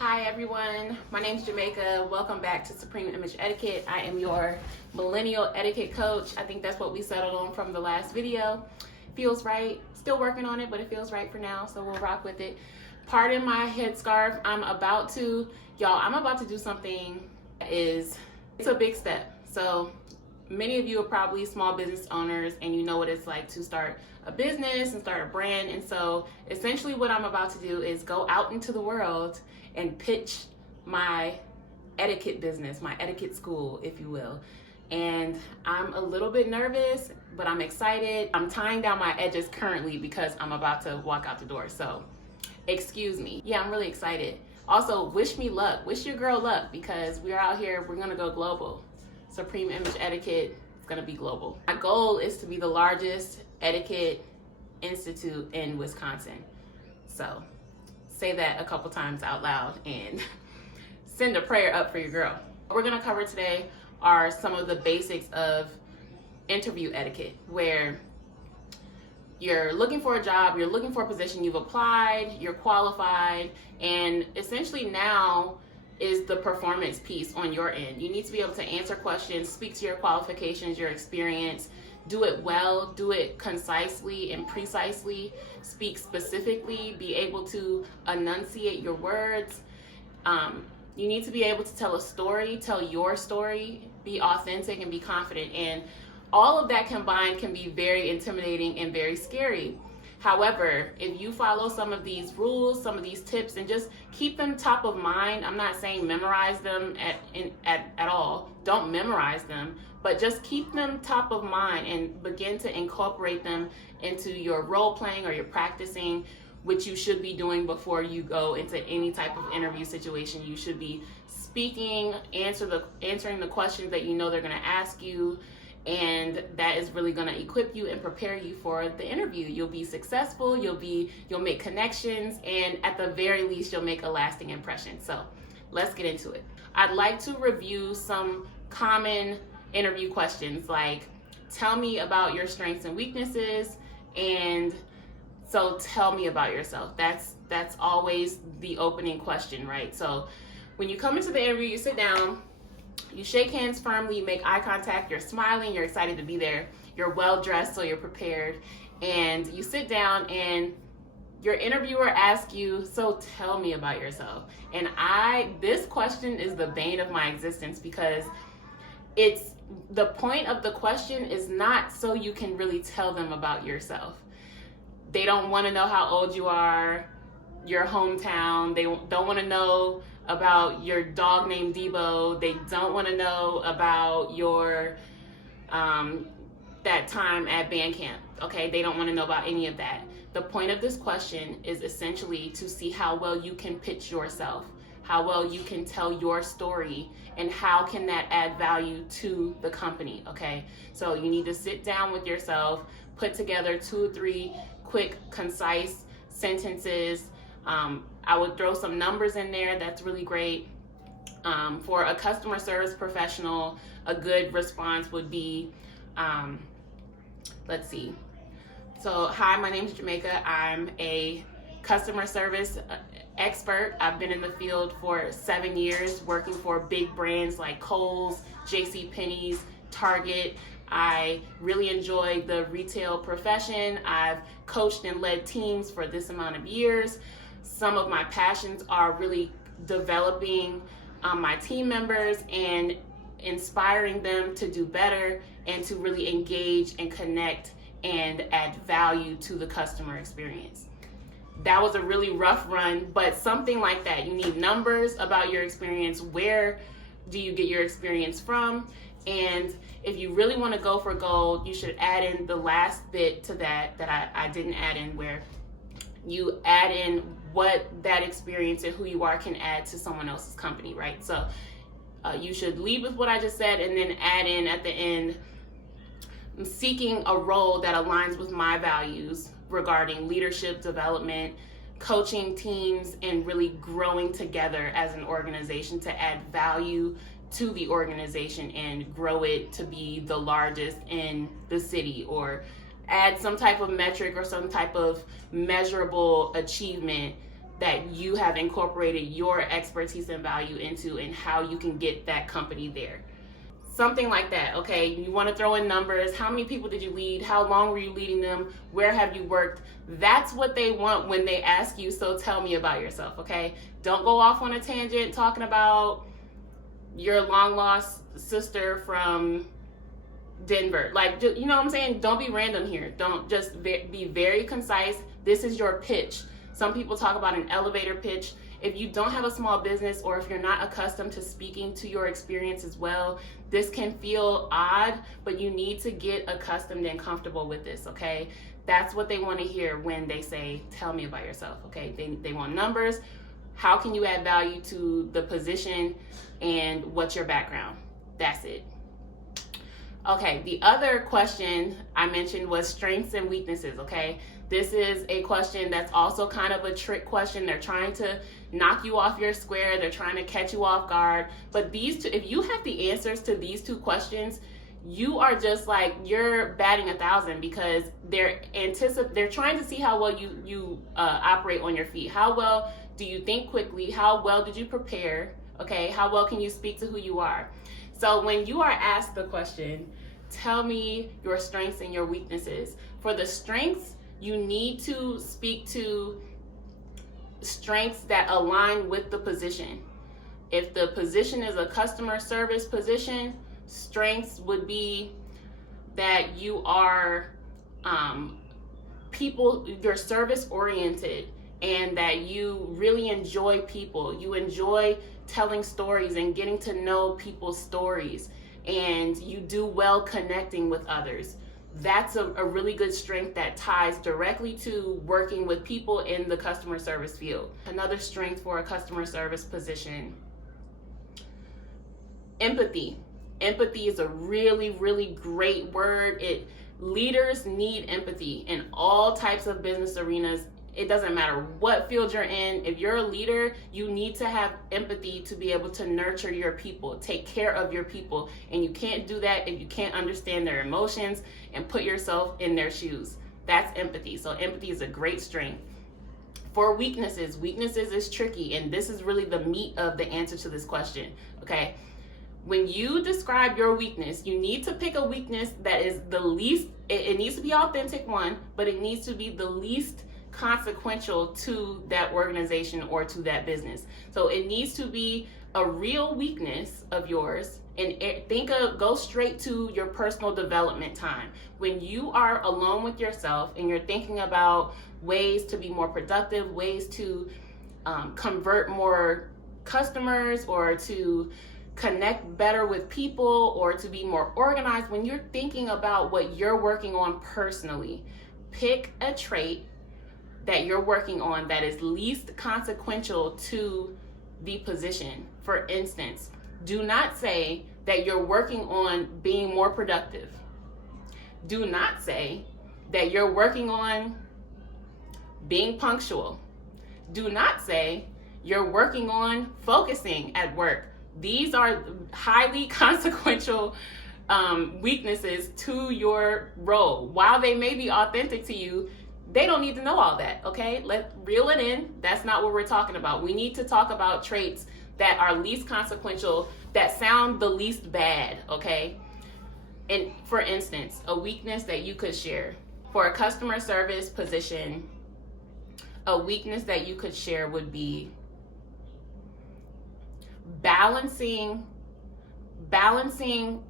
Hi everyone, my name is Jamaica. Welcome back to Supreme Image Etiquette. I am your millennial etiquette coach. I think that's what we settled on from the last video. Feels right, still working on it, but it feels right for now, so we'll rock with it. Pardon my headscarf. I'm about to do something that it's a big step. So many of you are probably small business owners and you know what it's like to start a business and start a brand. And so essentially what I'm about to do is go out into the world and pitch my etiquette business, my etiquette school, if you will. And I'm a little bit nervous, but I'm excited. I'm tying down my edges currently because I'm about to walk out the door. So excuse me. Yeah, I'm really excited. Also, wish me luck. Wish your girl luck because we're out here, we're gonna go global. Supreme Image Etiquette is gonna be global. My goal is to be the largest etiquette institute in Wisconsin. So say that a couple times out loud and send a prayer up for your girl. What we're gonna cover today are some of the basics of interview etiquette, where you're looking for a job, you're looking for a position, you've applied, you're qualified, and essentially now is the performance piece on your end. You need to be able to answer questions, speak to your qualifications, your experience, do it well, do it concisely and precisely, speak specifically, be able to enunciate your words. You need to be able to tell a story, tell your story, be authentic and be confident. And all of that combined can be very intimidating and very scary. However, if you follow some of these rules, some of these tips, and just keep them top of mind, I'm not saying memorize them at all. Don't memorize them, but just keep them top of mind and begin to incorporate them into your role playing or your practicing, which you should be doing before you go into any type of interview situation. You should be speaking, answering the questions that you know they're going to ask you. And that is really going to equip you and prepare you for the interview. You'll be successful, you'll make connections, and at the very least, you'll make a lasting impression. So let's get into it. I'd like to review some common interview questions, like tell me about your strengths and weaknesses, and so tell me about yourself. That's always the opening question, right? So when you come into the interview, you sit down, you shake hands firmly, you make eye contact, you're smiling, you're excited to be there, you're well dressed, so you're prepared, and you sit down and your interviewer asks you, so tell me about yourself. And this question is the bane of my existence because it's the point of the question is not so you can really tell them about yourself. They don't want to know how old you are, your hometown, they don't want to know about your dog named Debo. They don't want to know about your that time at band camp. Okay, they don't want to know about any of that. The point of this question is essentially to see how well you can pitch yourself, how well you can tell your story, and how can that add value to the company. Okay, so you need to sit down with yourself, put together 2 or 3 quick, concise sentences. I would throw some numbers in there. That's really great. For a customer service professional, a good response would be, let's see. So, hi, my name is Jamaica. I'm a customer service expert. I've been in the field for 7 years, working for big brands like Kohl's, JCPenney's, Target. I really enjoy the retail profession. I've coached and led teams for this amount of years. Some of my passions are really developing my team members and inspiring them to do better and to really engage and connect and add value to the customer experience. That was a really rough run, but something like that. You need numbers about your experience. Where do you get your experience from? And if you really want to go for gold, you should add in the last bit to that I didn't add in, where you add in what that experience and who you are can add to someone else's company, right? So you should lead with what I just said and then add in at the end, I'm seeking a role that aligns with my values regarding leadership development, coaching teams, and really growing together as an organization to add value to the organization and grow it to be the largest in the city, or add some type of metric or some type of measurable achievement that you have incorporated your expertise and value into, and how you can get that company there. Something like that, okay? You want to throw in numbers. How many people did you lead? How long were you leading them? Where have you worked? That's what they want when they ask you, so tell me about yourself, okay? Don't go off on a tangent talking about your long lost sister from Denver. Like, you know what I'm saying? Don't be random here. Don't just be very concise. This is your pitch. Some people talk about an elevator pitch. If you don't have a small business, or if you're not accustomed to speaking to your experience as well, this can feel odd, but you need to get accustomed and comfortable with this, okay? That's what they want to hear when they say, tell me about yourself, okay? They want numbers. How can you add value to the position, and what's your background? That's it. Okay, the other question I mentioned was strengths and weaknesses, okay? This is a question that's also kind of a trick question. They're trying to knock you off your square. They're trying to catch you off guard. But these two, if you have the answers to these two questions, you are just like, you're batting 1,000, because they're trying to see how well you operate on your feet. How well do you think quickly? How well did you prepare? Okay, how well can you speak to who you are? So when you are asked the question, tell me your strengths and your weaknesses. For the strengths, you need to speak to strengths that align with the position. If the position is a customer service position, strengths would be that you are you're service oriented, and that you really enjoy people. You enjoy telling stories and getting to know people's stories, and you do well connecting with others. That's a really good strength that ties directly to working with people in the customer service field. Another strength for a customer service position: empathy. Empathy is a really, really great word. Leaders need empathy in all types of business arenas. It doesn't matter what field you're in. If you're a leader, you need to have empathy to be able to nurture your people, take care of your people. And you can't do that if you can't understand their emotions and put yourself in their shoes. That's empathy. So empathy is a great strength. For weaknesses is tricky, and this is really the meat of the answer to this question, okay? When you describe your weakness, you need to pick a weakness that is the least, it needs to be authentic, one, but it needs to be the least consequential to that organization or to that business. So it needs to be a real weakness of yours, and go straight to your personal development time. When you are alone with yourself and you're thinking about ways to be more productive, ways to convert more customers, or to connect better with people, or to be more organized, when you're thinking about what you're working on personally, pick a trait that you're working on that is least consequential to the position. For instance, do not say that you're working on being more productive. Do not say that you're working on being punctual. Do not say you're working on focusing at work. These are highly consequential weaknesses to your role. While they may be authentic to you, they don't need to know all that, okay? Let's reel it in. That's not what we're talking about. We need to talk about traits that are least consequential, that sound the least bad, okay? And for instance, a weakness that you could share for a customer service position, a weakness that you could share would be balancing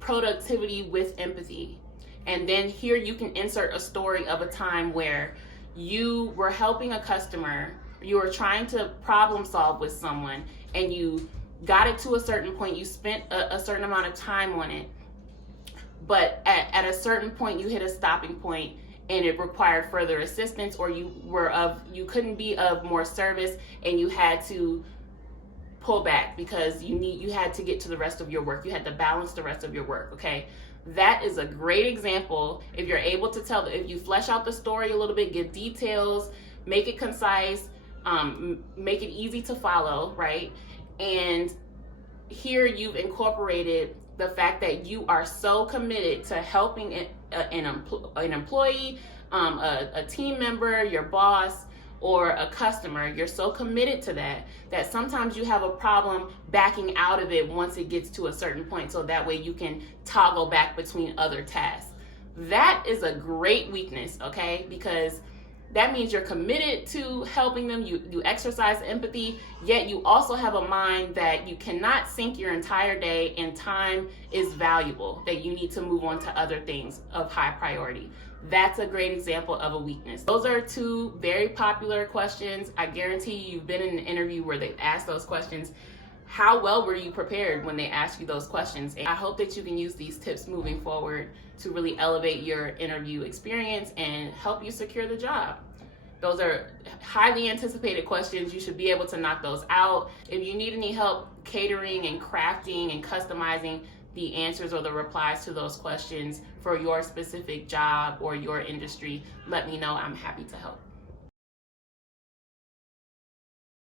productivity with empathy. And then here you can insert a story of a time where you were helping a customer, you were trying to problem solve with someone, and you got it to a certain point, you spent a certain amount of time on it, but at a certain point you hit a stopping point and it required further assistance, or you couldn't be of more service and you had to pull back because you had to get to the rest of your work. You had to balance the rest of your work, okay? That is a great example. If you're able to if you flesh out the story a little bit, give details, make it concise, make it easy to follow, right? And here you've incorporated the fact that you are so committed to helping an employee, a team member, your boss, or a customer, you're so committed to that sometimes you have a problem backing out of it once it gets to a certain point, so that way you can toggle back between other tasks. That is a great weakness, okay? Because that means you're committed to helping them, you exercise empathy, yet you also have a mind that you cannot sink your entire day, and time is valuable, that you need to move on to other things of high priority. That's a great example of a weakness. Those are two very popular questions. I guarantee you've been in an interview where they've asked those questions. How well were you prepared when they asked you those questions? And I hope that you can use these tips moving forward to really elevate your interview experience and help you secure the job. Those are highly anticipated questions. You should be able to knock those out. If you need any help catering and crafting and customizing the answers or the replies to those questions for your specific job or your industry, let me know. I'm happy to help.